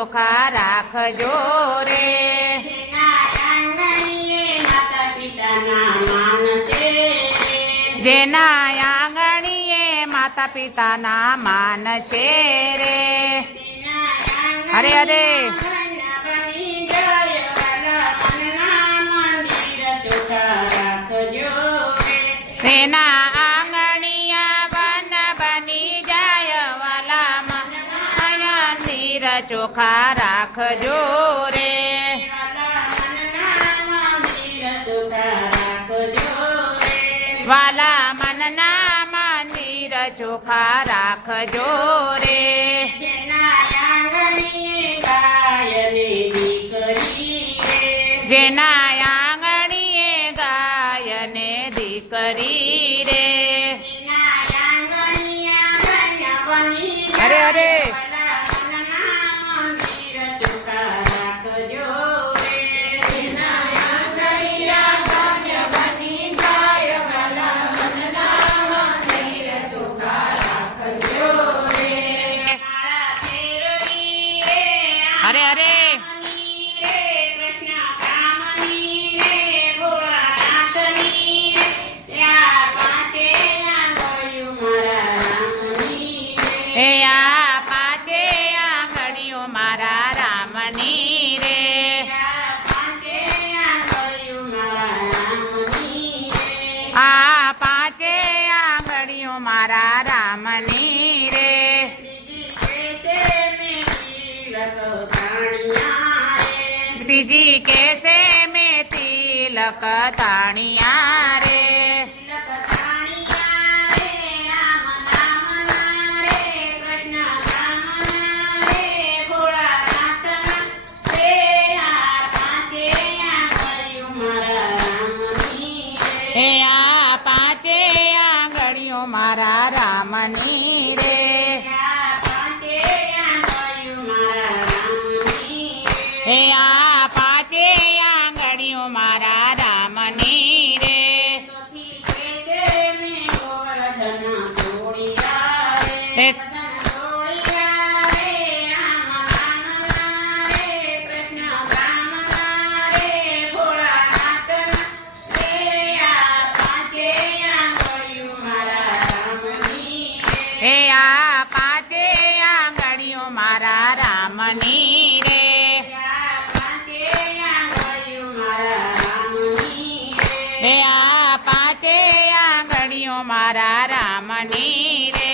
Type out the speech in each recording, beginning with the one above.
ચોખા રાખજો રે. જેના આંગણીએ માતા પિતાના માન છે રે. હરે હરે. તેના આંગણિયા વન બની જાય વાલા મંદિર ચોખા રાખજો રે. વાલા મનના મંદિર ચોખા રાખજો રે. જેના આંગણીએ ગાયને દીકરી રે. હરે હરે. હરે હરે. એ આ પાંચે આંગળીઓ મારા રામની રે. આ પાંચે આંગળીઓ મારા રામની રે. ત્રીજી કેસે મેં તિલક તાણિયા રે. એ આ પાંચે આંગળીઓ મારા રામની રે. એ આ પાંચે આંગળીઓ મારા રામની રે. એ આ પાંચે આંગળીઓ મારા રામની રે. એ આ પાંચે આંગળીઓ મારા રામની રે.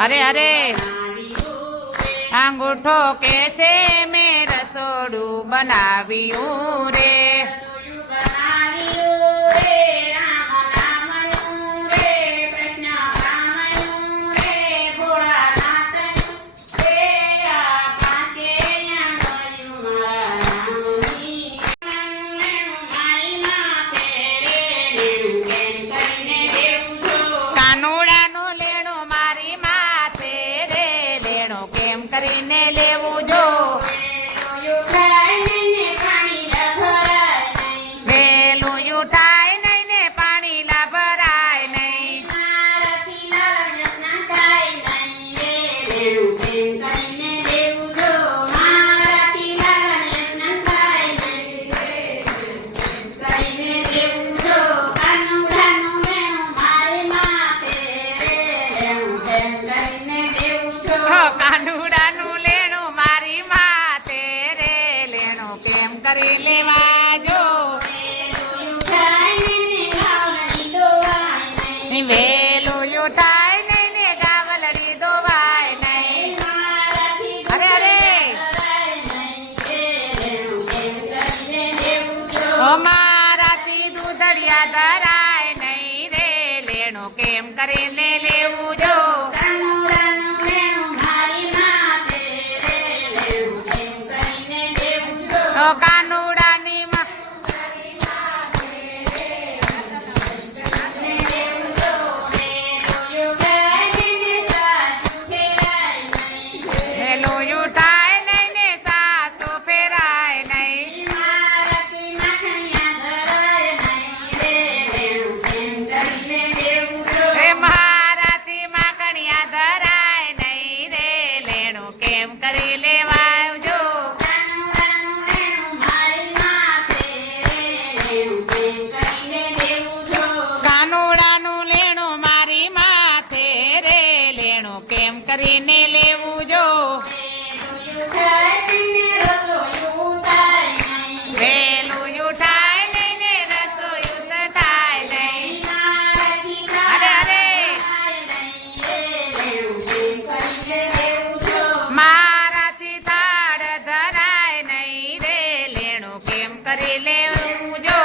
હરે હરે. અંગૂઠો કેસે મેં રસોડું બનાવ્યું રે. કાનુડાનું લેણું મારી માથે રે. લેણું કેમ કરીને લેવું જો. પાણી કાનુડાનું લેણું મારી માથે રે લેણું કેમ કરીને લેવું જો વેલું ઉઠાય નહીં ને રસોયું તો થાય નહીં. અરે અરે મારાથી થાળ ધરાય નહીં રે લેણું કેમ કરી લેવું જો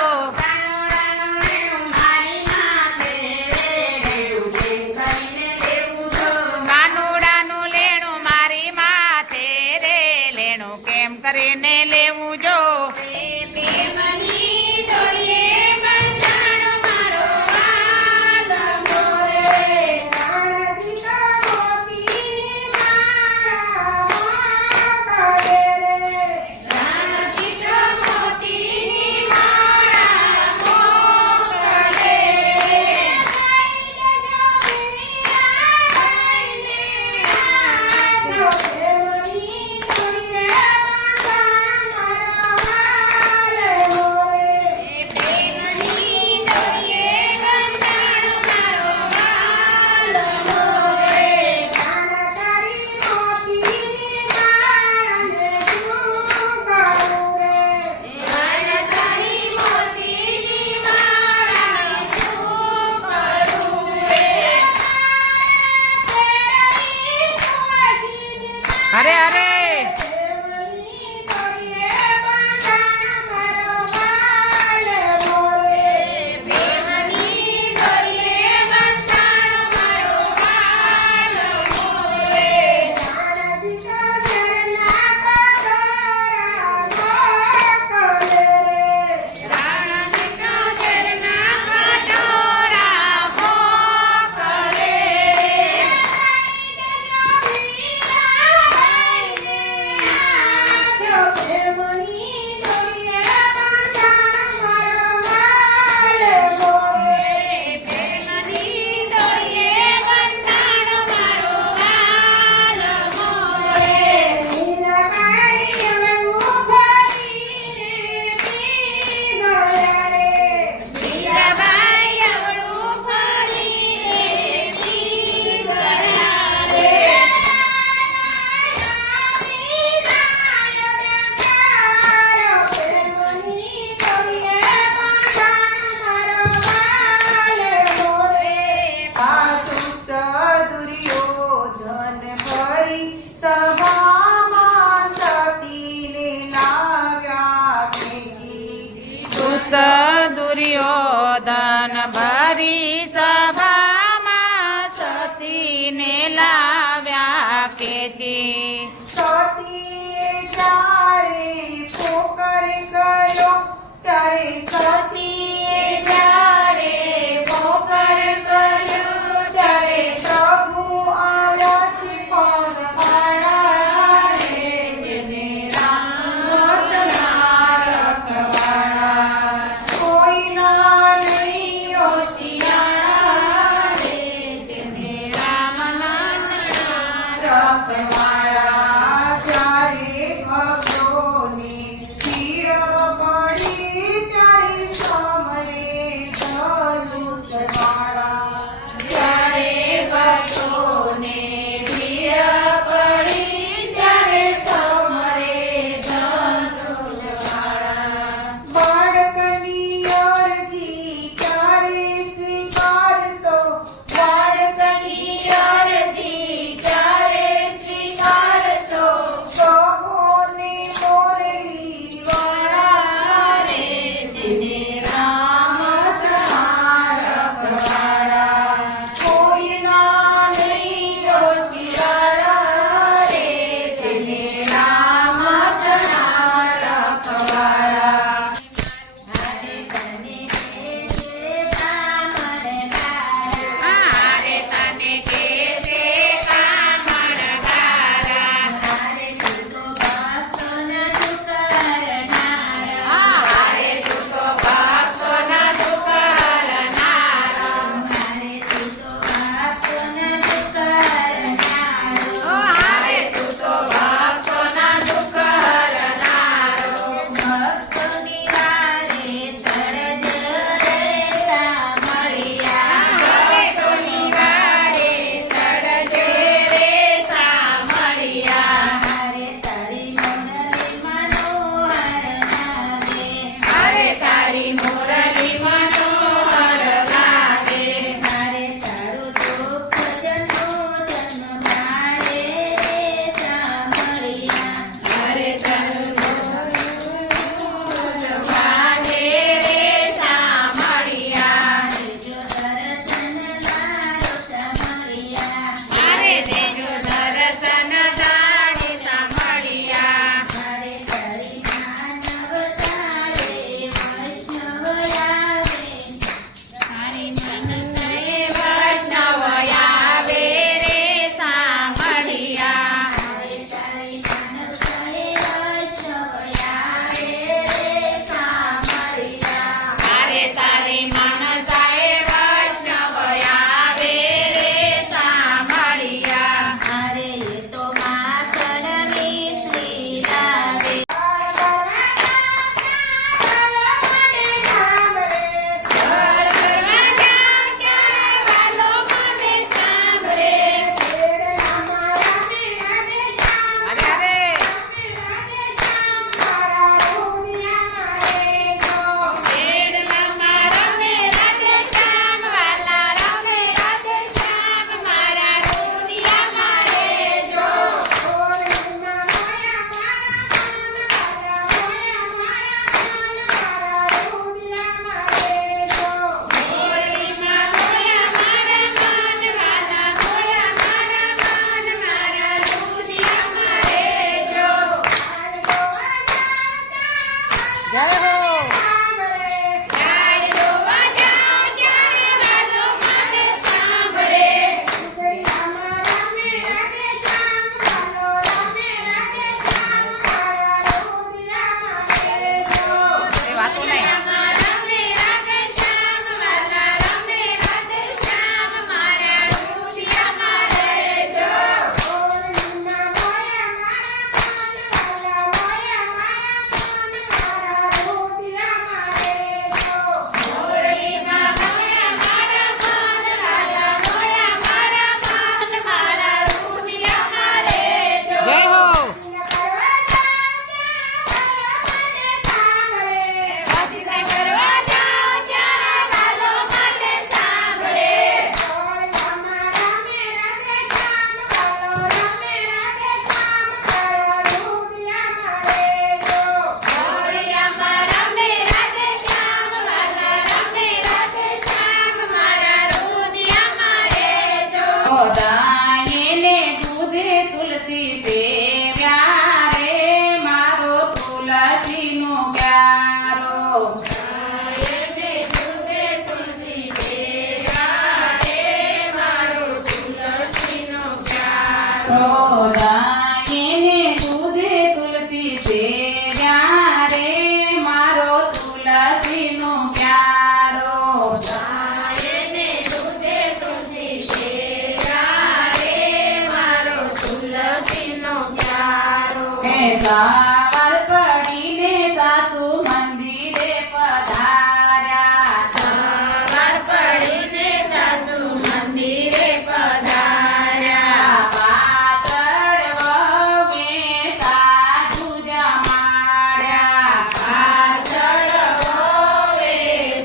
સવાર પડીને સાસુ મંદિરે પધાર્યા. સવાર પડીને સાસુ મંદિરે પધાર્યા. પાતળ વહુએ સાધુ જમાડ્યા. પાછળ વહુએ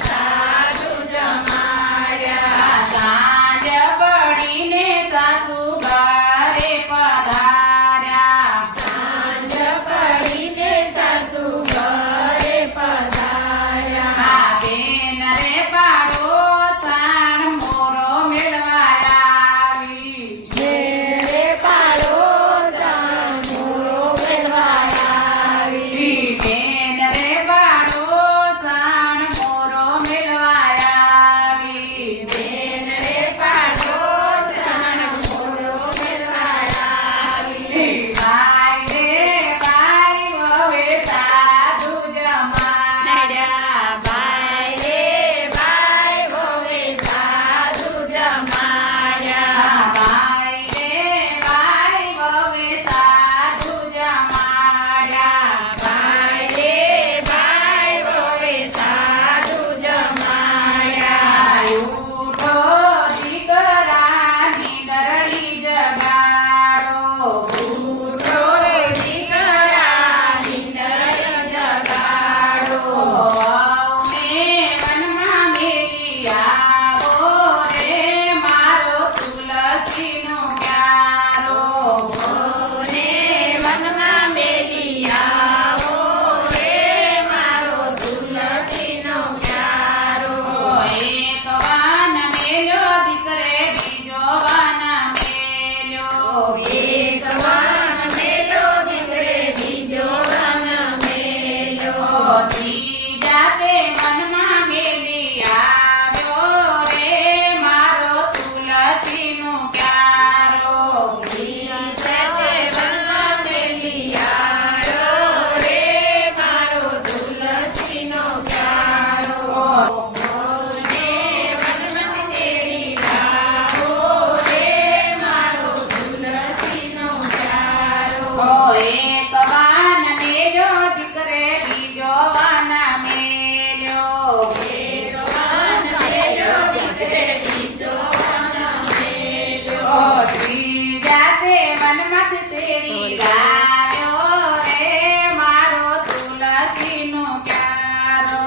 સાધુ જમાડ્યા. સાંજ પડીને સાસુ ઘરે પધાર્યા. સાંજ પડીને સાસુ ઘરે પધાર્યા. બેન રે પાડોશાણ મોરો મેળવા આવી. ઘેરે પાડોશા મોરો મેળવા આવી. બેન રે પાડોશાણ મોરો મેળવા આવી. બેન રે પાડોશા મોરો મેળવા આવી. ભાઈ રે ભાઈ વહુએ સાધુ જમાડ્યા. ભાઈ રે ભાઈ વહુએ સાધુ જમાડ્યા. ભાઈ રે ભાઈ વહુએ સાધુ જમાડ્યા. ભાઈ રે ભાઈ વહુએ સાધુ જમાડ્યા. ઉઠો દીકરા નીંદરડી જગાડો. ઉઠો રે દીકરા નીંદણ જગાડો. વહુને વનમાં મેલી આવો રે મારો તુલસીનો ક્યારો. વહુને વનમાં મેલી આવો રે મારો તુલસીનો ક્યારો. એક વાન મેલ્યો દીકરે બીજો વાન મેલ્યો. એક વાન મેલો દીકરે બીજો વાન મેલ્યો. ત્રીજા તે વનમાં મેલી આવ્યો રે મારો તુલસીનો ક્યારો. ત્રીજા તે વનમાં મેલી આવ્યો રે મારો તુલસીનો ક્યારો. વહુને વનમાં તેડી લાવો રે મારો તુલસીનો ક્યારો. એક વાન મેલ્યો દીકરે બીજો વાન મેલ્યો. એક વાન મેલો દીકરે બીજો વાન મેલ્યો. ત્રીજા તે વનમાંથી તેડી લાવ્યો રે મારો તુલસીનો ક્યારો.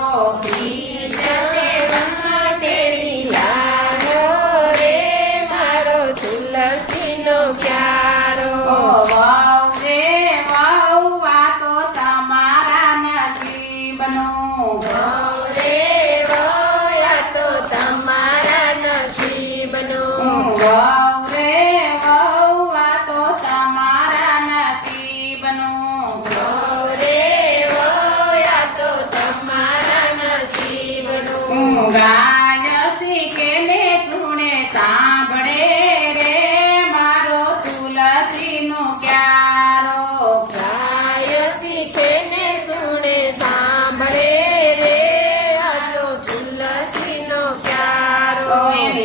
ત્રીજા તે વનમાં તેડી લાવ્યો રે મારો તુલસીનો ક્યારો. વહુ રે વહુ આ તો તમારા નસીબનું. વહુ રે વહુ આ તો તમારા નસીબનું. વહુ રે વહુ આ તો તમારા નસીબનું. વહુ રે વહુ આ તો તમારા નસીબનું. ગાય શીખે ને ધૂણે સાંભળે રે મારો તુલસીનો ક્યારો. ગાય શીખે ને સુણે સાંભળે રે આ તો તુલસીનો ક્યારો. કોઈ